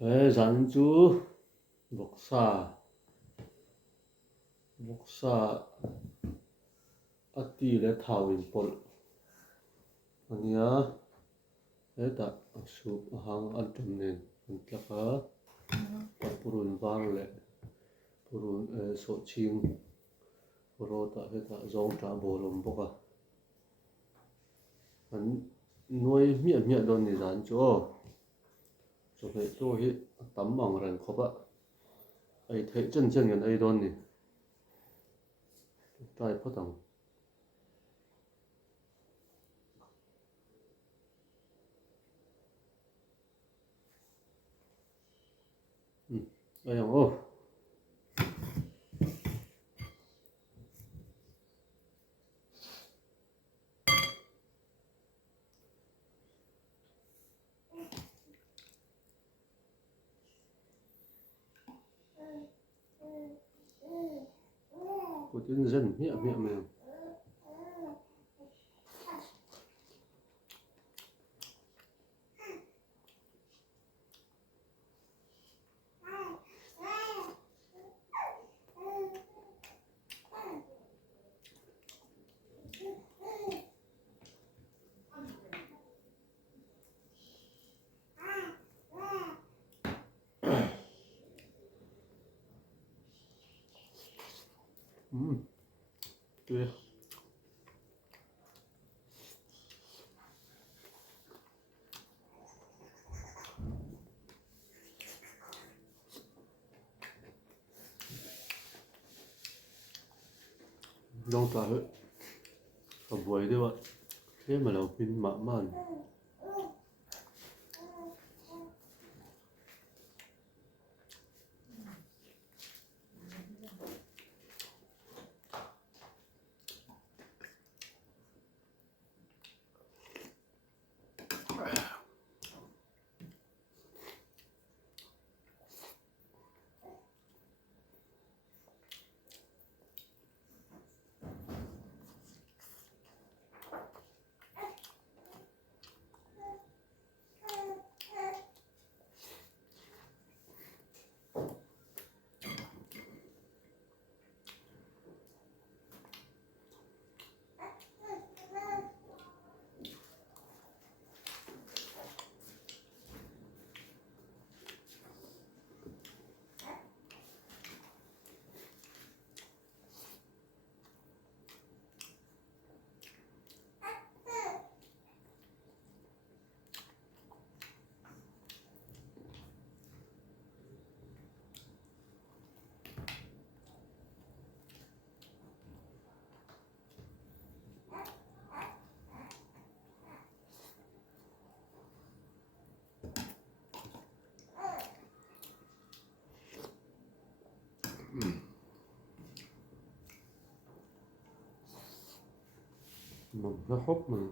ran chu boksa ati le thau in pol ania eta sup hang altum nen tlaka purun var le purun so ching porota heta zong ta bolom boka an noi mi don ni ran chu so he to hi tam mang ran khoba ai the chen yan ai don ni tai photang ayang putin zen mi tuyệt đâu ta hết ở buổi đấy bạn thế mà đầu pin mạ man nó hốt mình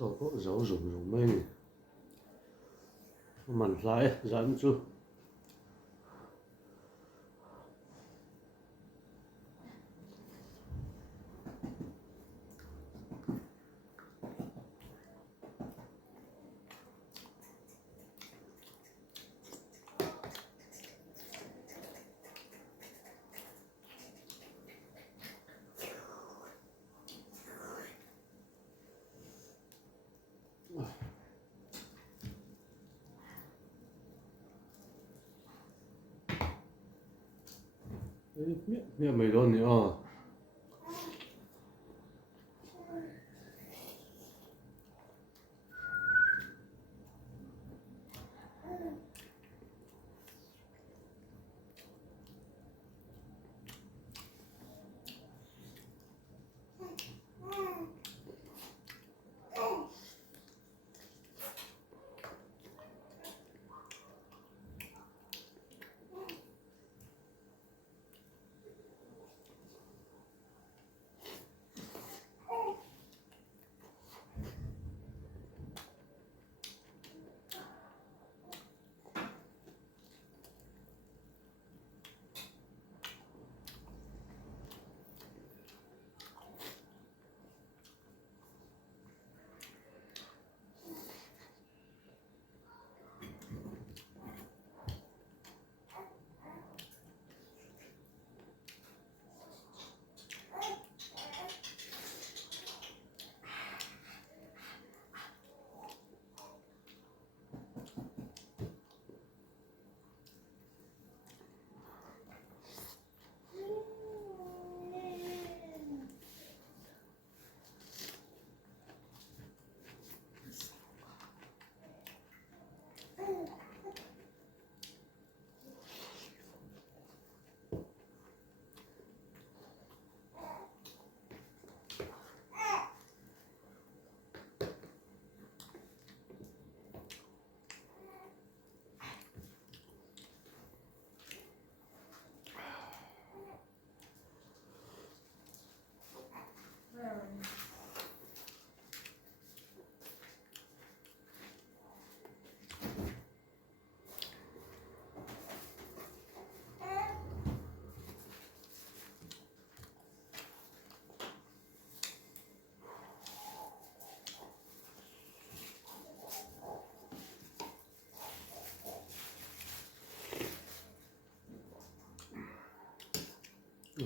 cho có dấu dùng mình mình lại dẫn chú miệng mày luôn nhỉ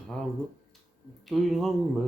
hàng tuy ngon mà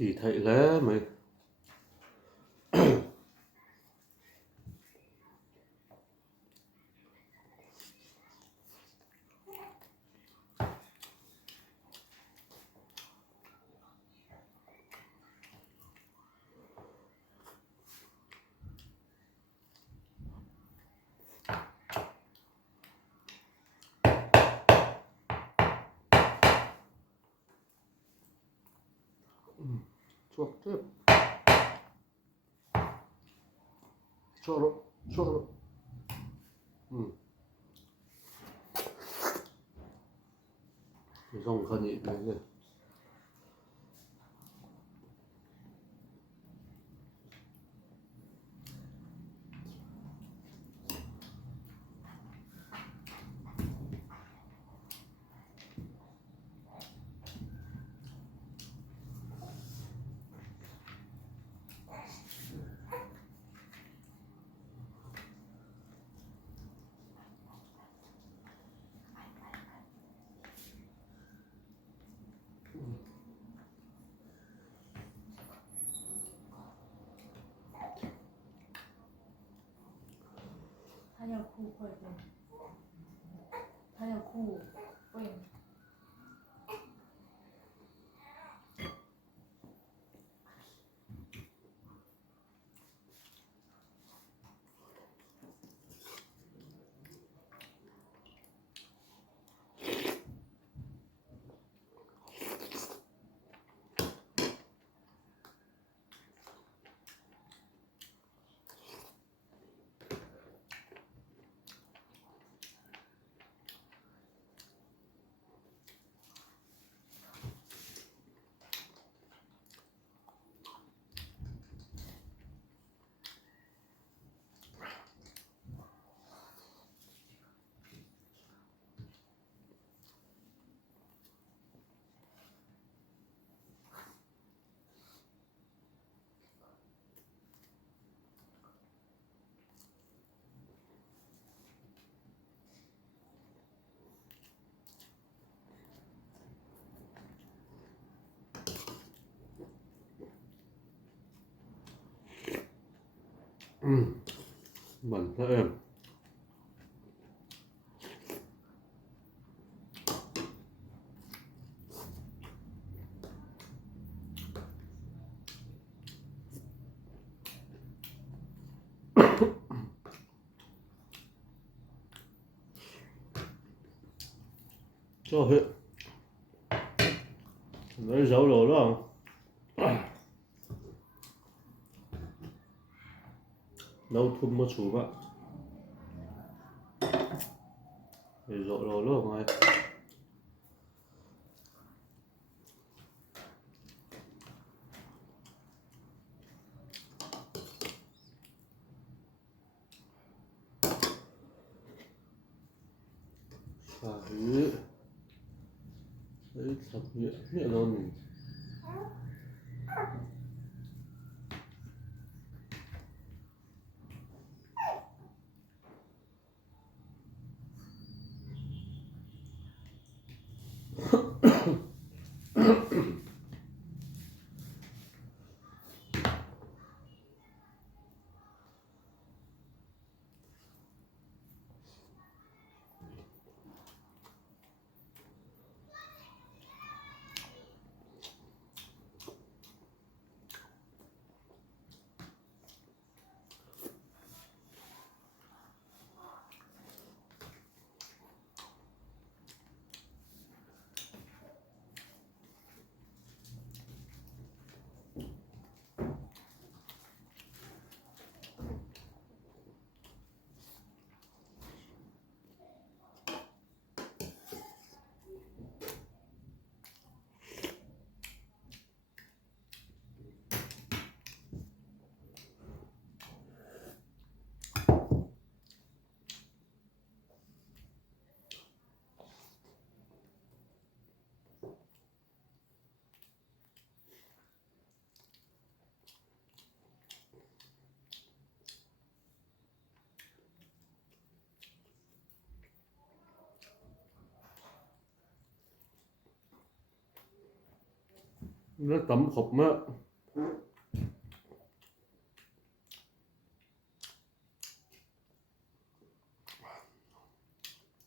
thì thầy lẽ mày chuột tiếp cho nó xong khăn nhị này rồi他要哭会不？他要哭会。bẩn thế em cho hết lấy dấu đồ đó không nấu thun một chú bạn để dỗ đồ đó không ai đấy đấy sập nhẹ nhẹ rồi mình nó tẩm hộp á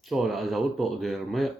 cho là dấu tội gì mấy ạ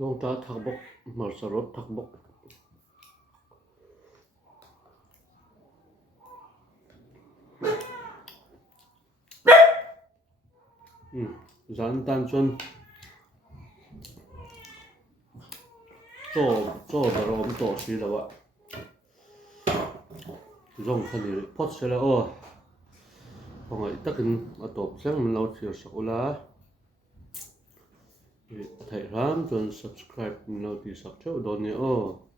long ta thak bok mar sarot thak bok zan tan chuan chaw dar awm tawh hri lo ah zawng khani pot sela aw pangai takin a tawp thleng min lo thlir sak ula theih hram chuan subscribe min lo tih sak ṭeuh dawn ni aw